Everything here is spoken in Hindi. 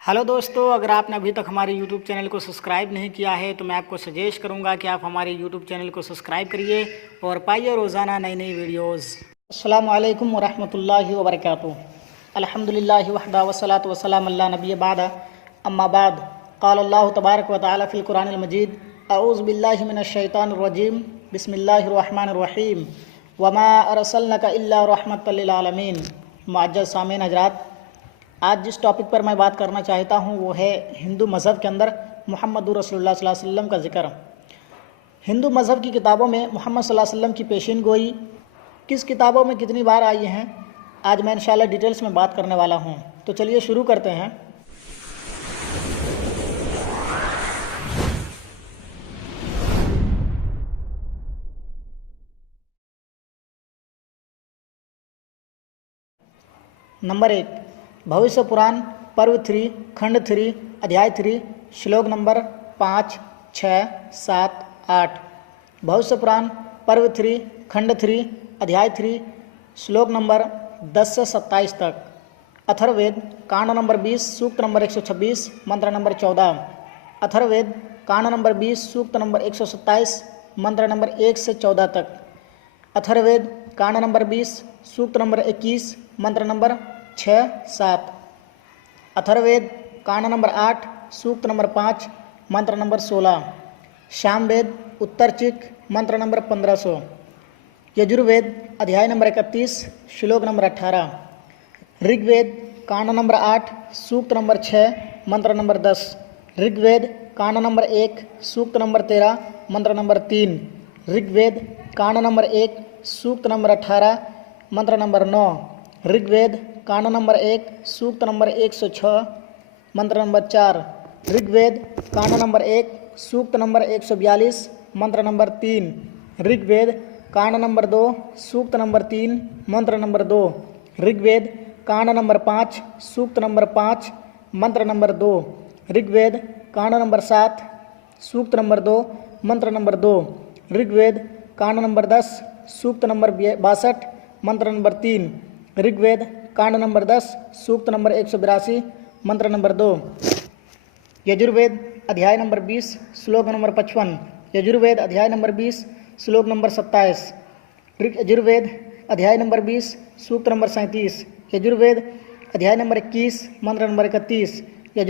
हेलो दोस्तों, अगर आपने अभी तक हमारे YouTube चैनल को सब्सक्राइब नहीं किया है तो मैं आपको सजेस्ट करूंगा कि आप हमारे YouTube चैनल को सब्सक्राइब करिए और पाइए रोज़ाना नई नई वीडियोस। अस्सलामु अलैकुम वरहमतुल्लाहि वबरकातुहू। अल्हम्दुलिल्लाहि वहदा वस्सलातु वस्सलामु अला नबिय्य बादा अम्मा बाद। क़ाल अल्लाहु तबारक व तआला फ़िल कुरानिल मजीद अऊज़ु बिल्लाहि मिनश शैतानिर रजीम बिस्मिल्लाहिर रहमानिर रहीम वमा अरसलनाका इल्ला रहमतल लिल आलमीन। मुअज़्ज़ज़ सामीन हज़रात, आज जिस टॉपिक पर मैं बात करना चाहता हूँ वो है हिंदू मज़हब के अंदर मुहम्मदुर रसूलुल्लाह सल्लल्लाहु अलैहि वसल्लम का ज़िक्र। हिंदू मज़हब की किताबों में मोहम्मद सल्लल्लाहु अलैहि वसल्लम की पेशीन गोई किस किताबों में कितनी बार आई हैं, आज मैं इंशाअल्लाह डिटेल्स में बात करने वाला हूँ। तो चलिए शुरू करते हैं। नंबर 1, भविष्य पुराण पर्व 3 खंड 3 अध्याय 3 श्लोक नंबर 5, 6, 7, 8। भविष्य पुराण पर्व 3 खंड 3 अध्याय 3 श्लोक नंबर 10 से 27 तक। अथर्ववेद कांड नंबर 20 सूक्त नंबर 126 मंत्र नंबर 14। अथर्ववेद कांड नंबर 20 सूक्त नंबर 127 मंत्र नंबर 1 से 14 तक। अथर्ववेद कांड नंबर 20 सूक्त नंबर 21 मंत्र नंबर 6, 7। अथर्ववेद कांड नंबर 8 सूक्त नंबर 5 मंत्र नंबर 16। सामवेद उत्तरचिक मंत्र नंबर 1500। यजुर्वेद अध्याय नंबर 31 श्लोक नंबर 18। ऋग्वेद कांड नंबर 8 सूक्त नंबर 6 मंत्र नंबर 10। ऋग्वेद कांड नंबर 1 सूक्त नंबर 13 मंत्र नंबर 3। ऋग्वेद कांड नंबर 1 सूक्त नंबर 18 मंत्र नंबर 9। ऋग्वेद कांड नंबर 1 सूक्त नंबर 106 मंत्र नंबर 4। ऋग्वेद कांड नंबर 1 सूक्त नंबर 142 मंत्र नंबर 3। ऋग्वेद कांड नंबर 2 सूक्त नंबर 3 मंत्र नंबर 2। ऋग्वेद कांड नंबर 5 सूक्त नंबर 5 मंत्र नंबर 2। ऋग्वेद कांड नंबर 7 सूक्त नंबर 2 मंत्र नंबर 2। ऋग्वेद कांड नंबर 10 सूक्त नंबर 62 मंत्र नंबर 3। ऋग्वेद कांड नंबर 10 सूक्त नंबर 182 मंत्र नंबर 2। यजुर्वेद अध्याय नंबर 20 श्लोक नंबर 55। यजुर्वेद अध्याय नंबर 20 श्लोक नंबर 27। यजुर्वेद अध्याय नंबर 20 सूक्त नंबर 37। यजुर्वेद अध्याय नंबर 21 मंत्र नंबर 31। यजुर्वेद